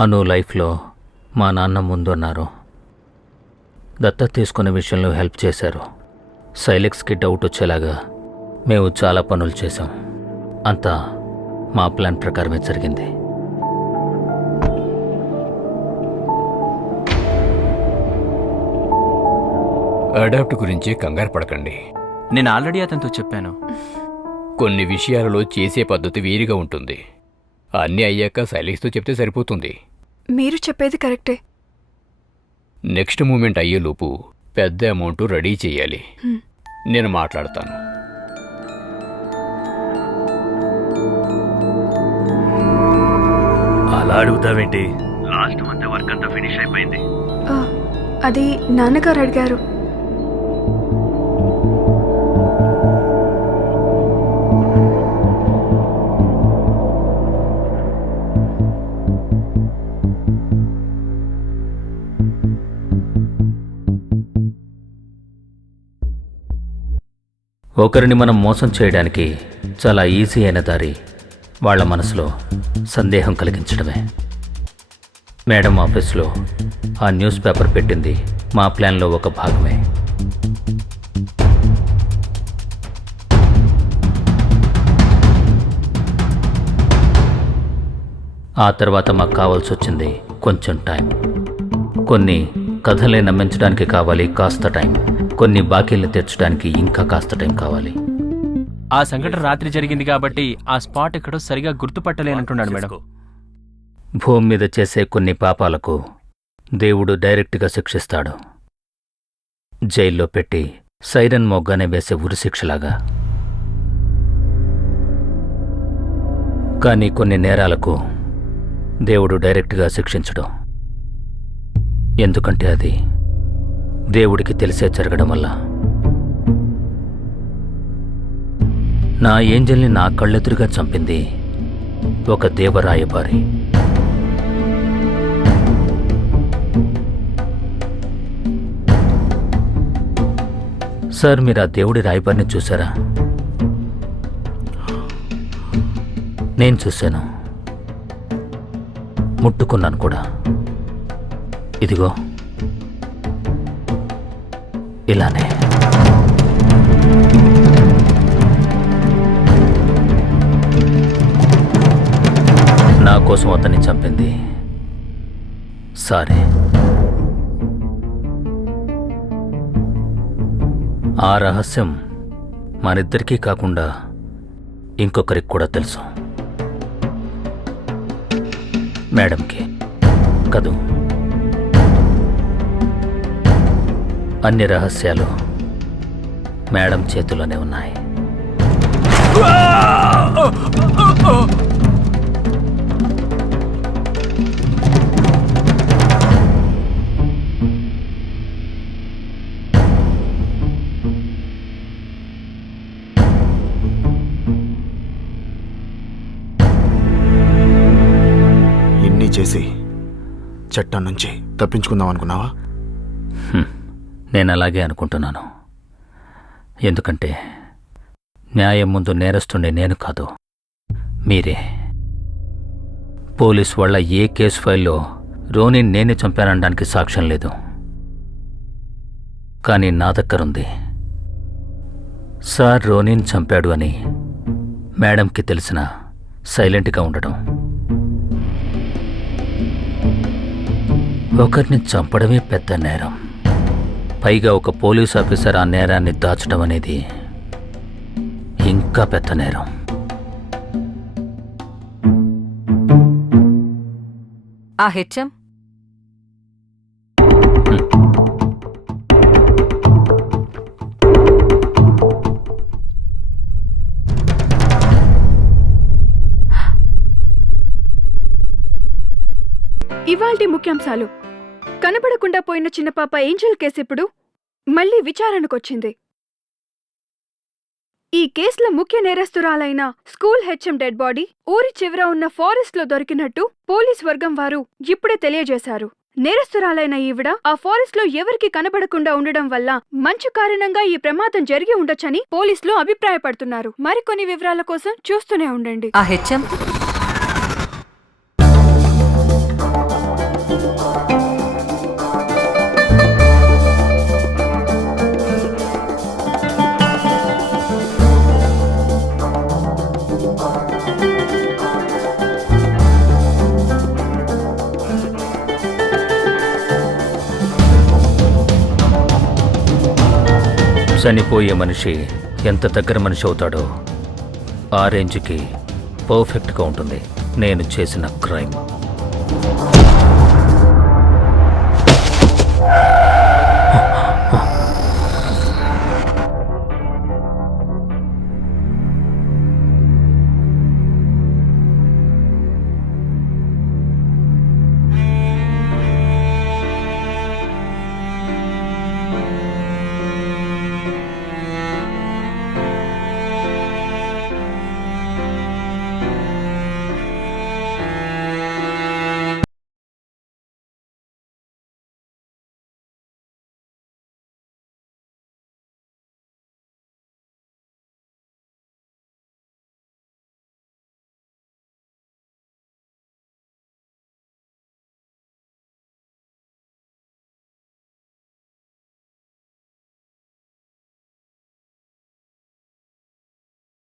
అను లైఫ్లో మా నాన్న ముందున్నారు. దత్తత తీసుకునే విషయంలో హెల్ప్ చేశారు. సైలెక్స్కి డౌట్ వచ్చేలాగా మేము చాలా పనులు చేశాం. అంతా మా ప్లాన్ ప్రకారమే జరిగింది. అడాప్ట్ గురించి కంగారు పడకండి. నేను ఆల్రెడీ అతనితో చెప్పాను. కొన్ని విషయాలలో చేసే పద్ధతి వేరుగా ఉంటుంది. అన్నీ అయ్యాక సైలెక్స్తో చెప్తే సరిపోతుంది. మీరు చెప్పేది కరెక్టే. నెక్స్ట్ మూమెంట్ అయ్యేలోపు పెద్ద అమౌంట్ రెడీ చేయాలి. నేను మాట్లాడతాను. అలా అడుగుతావేంటి? లాస్ట్ మంత్ వర్క్ అంతా ఫినిష్ అయిపోయింది. అది నాన్నగారు అడిగారు. ఒకరిని మనం మోసం చేయడానికి చాలా ఈజీ అయిన దారి వాళ్ళ మనసులో సందేహం కలిగించడమే. మేడం ఆఫీస్లో ఆ న్యూస్ పేపర్ పెట్టింది మా ప్లాన్లో ఒక భాగమే. ఆ తర్వాత మాకు కావాల్సి వచ్చింది కొంచెం టైం. కొన్ని కథలే నమ్మించడానికి కావాలి కాస్త టైం, కొన్ని బాకీలు తీర్చడానికి ఇంకా కాస్త టైం కావాలి. ఆ సంఘటన రాత్రి జరిగింది కాబట్టి ఆ స్పాట్ ఎక్కడో సరిగా గుర్తుపట్టలేనంటున్నాడు మేడం. భూమి మీద చేసే కొన్ని పాపాలకు దేవుడు డైరెక్ట్గా శిక్షిస్తాడు. జైల్లో పెట్టి సైరన్ మొగ్గానే వేసే ఉరిశిక్షలాగా. కానీ కొన్ని నేరాలకు దేవుడు డైరెక్ట్గా శిక్షించడు. ఎందుకంటే అది దేవుడికి తెలిసే జరగడం వల్ల. నా ఏంజల్ని నా కళ్ళెదురుగా చంపింది ఒక దేవరాయబారి. సార్, మీరు ఆ దేవుడి రాయబారిని చూసారా? నేను చూశాను, ముట్టుకున్నాను కూడా. ఇదిగో ఇలానే. నా కోసం అతన్ని చంపింది సారే. ఆ రహస్యం మనిద్దరికీ కాకుండా ఇంకొకరికి కూడా తెలుసు. మేడంకి కదూ. అన్ని రహస్యాలు మేడం చేతిలోనే ఉన్నాయి. ఇన్ని చేసి చట్టం నుంచి తప్పించుకుందాం అనుకున్నావా? నేను అలాగే అనుకుంటున్నాను. ఎందుకంటే న్యాయం ముందు నేరస్తుండే నేను కాదు, మీరే. పోలీస్ వాళ్ళ ఏ కేసు ఫైల్లో రోనిని నేనే చంపానడానికి సాక్ష్యం లేదు. కానీ నా దగ్గరుంది. సార్ రోనిని చంపాడు అని మేడంకి తెలిసిన సైలెంట్గా ఉండడం. ఒకరిని చంపడమే పెద్ద నేరం. పైగా ఒక పోలీస్ ఆఫీసర్ ఆ నేరాన్ని దాచడం అనేది ఇంకా పెద్ద నేరం. ఆ హెచ్ఎం ఇవాల్టి ముఖ్యాంశాలు. కనబడకుండా పోయిన చిన్న పాప ఏంజెల్ కేసు ఇప్పుడు మళ్లీ విచారణకొచ్చింది. ఈ కేసులో ముఖ్య నేరస్తురాలైన స్కూల్ హెచ్ఎం డెడ్ బాడీ ఊరి చివర ఉన్న ఫారెస్ట్ లో దొరికినట్టు పోలీస్ వర్గం వారు ఇప్పుడే తెలియజేశారు. నేరస్తురాలైన ఈవిడ ఆ ఫారెస్ట్ లో ఎవరికి కనబడకుండా ఉండడం వల్ల మంచు కారణంగా ఈ ప్రమాదం జరిగి ఉండొచ్చని పోలీసులు అభిప్రాయపడుతున్నారు. మరికొన్ని వివరాల కోసం చూస్తూనే ఉండండి. ఆ హెచ్ఎం చనిపోయే మనిషి ఎంత దగ్గర మనిషి అవుతాడో ఆ రేంజ్కి పర్ఫెక్ట్గా ఉంటుంది నేను చేసిన క్రైమ్.